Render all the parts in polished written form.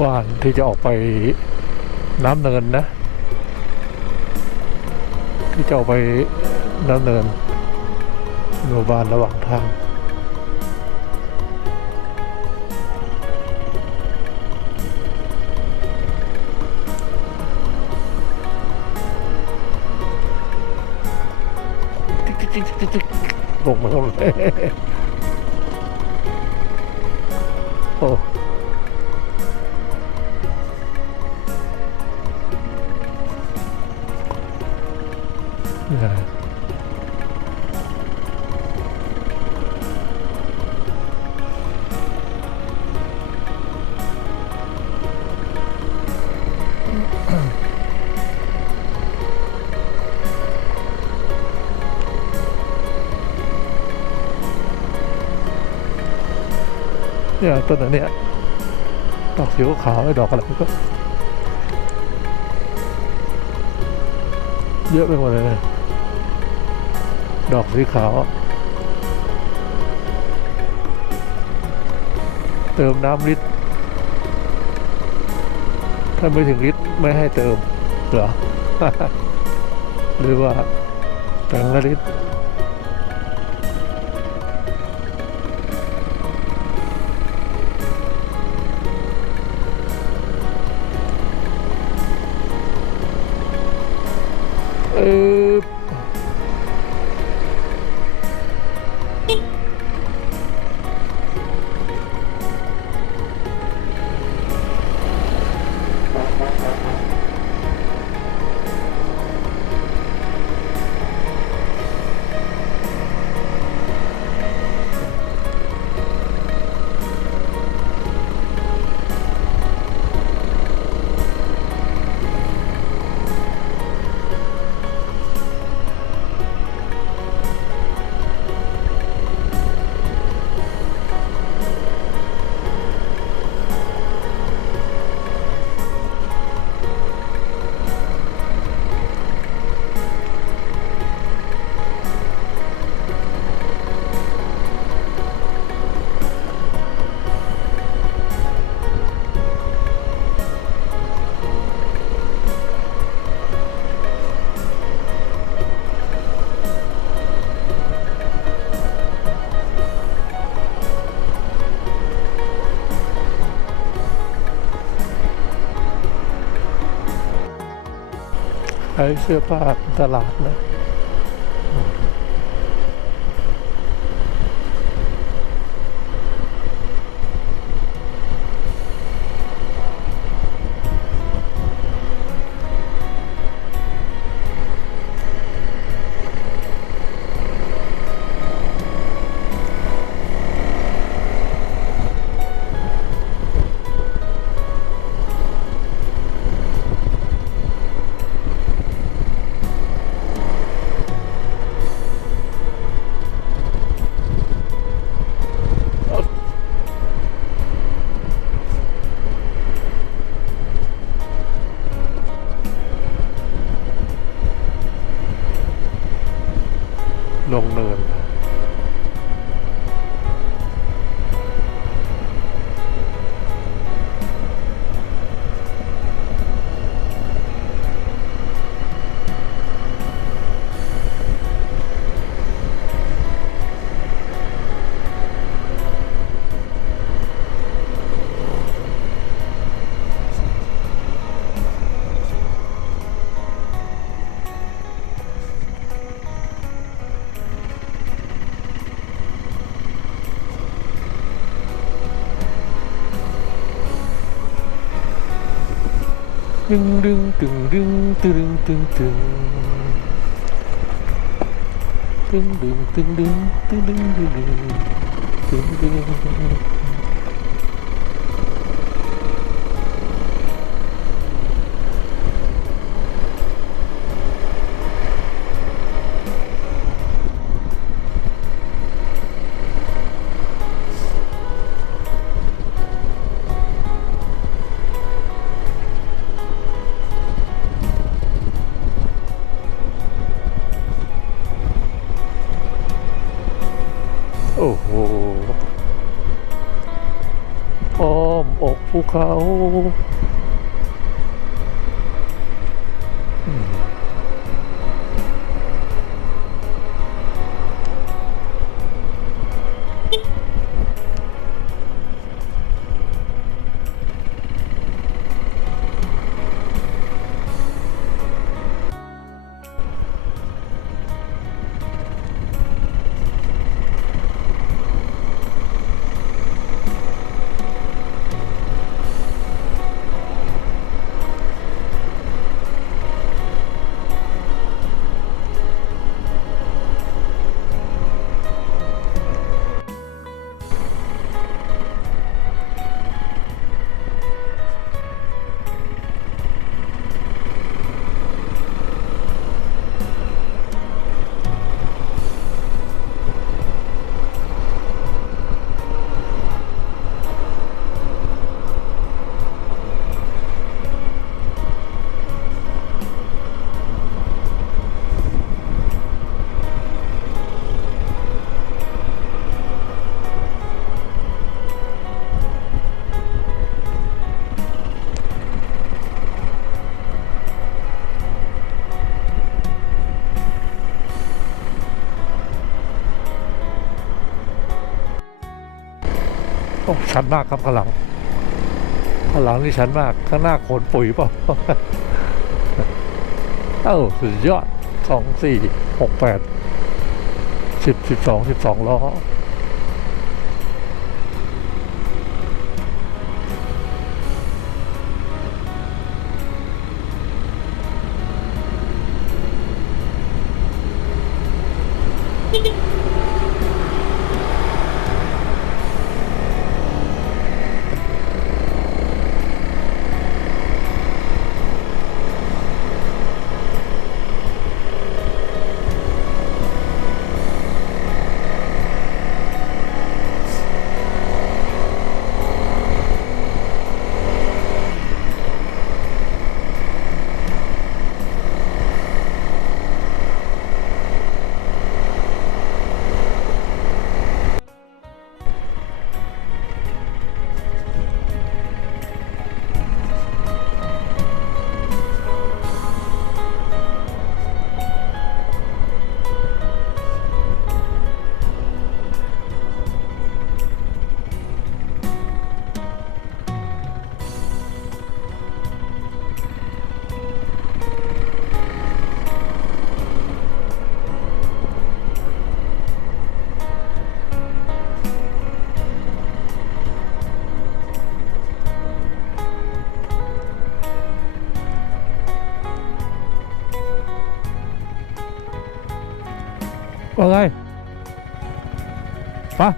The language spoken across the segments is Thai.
ว่านที่จะออกไปน้ำเนินนะที่จะออกไปน้ำเนินหมู่บ้านระหว่างทางจิ๊กลงมาลงเลยโอ้เนี่ยต้นอันเนี้ยดอกสีขาวไอ้ดอกอะไรก็เยอะไปหมดเลยนะดอกสีขาวเติมน้ำลิตรถ้าไม่ถึงลิตรไม่ให้เติมเหรอ หรือว่าแบ่งละลิตรเออขายเสื้อผ้าตลาดนะลงเนินดึงดึงดึงดึงดึงดึงดึงดึงดึงดึงดึงดึงดึงดึงดึงดึงดึงโอ้โห อ้อมอกภูเขาอืมโอ้ชันมากครับข้างหลังนี่ชันมากข้างหน้าโขนปุ๋ยเปล่า เอ้าสุดยอด246812ล้อว่าไงปะ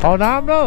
เอาน้ำเนอะ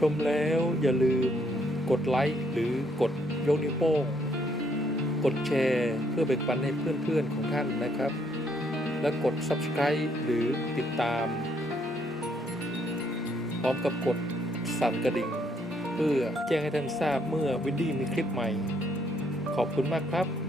ชมแล้วอย่าลืมกดไลค์หรือกดยกนิ้วโป้งกดแชร์เพื่อแบ่งปันให้เพื่อนๆของท่านนะครับ และกด Subscribe หรือติดตาม พร้อมกับกดสั่นกระดิ่งเพื่อแจ้งให้ท่านทราบเมื่อวินดี้มีคลิปใหม่ขอบคุณมากครับ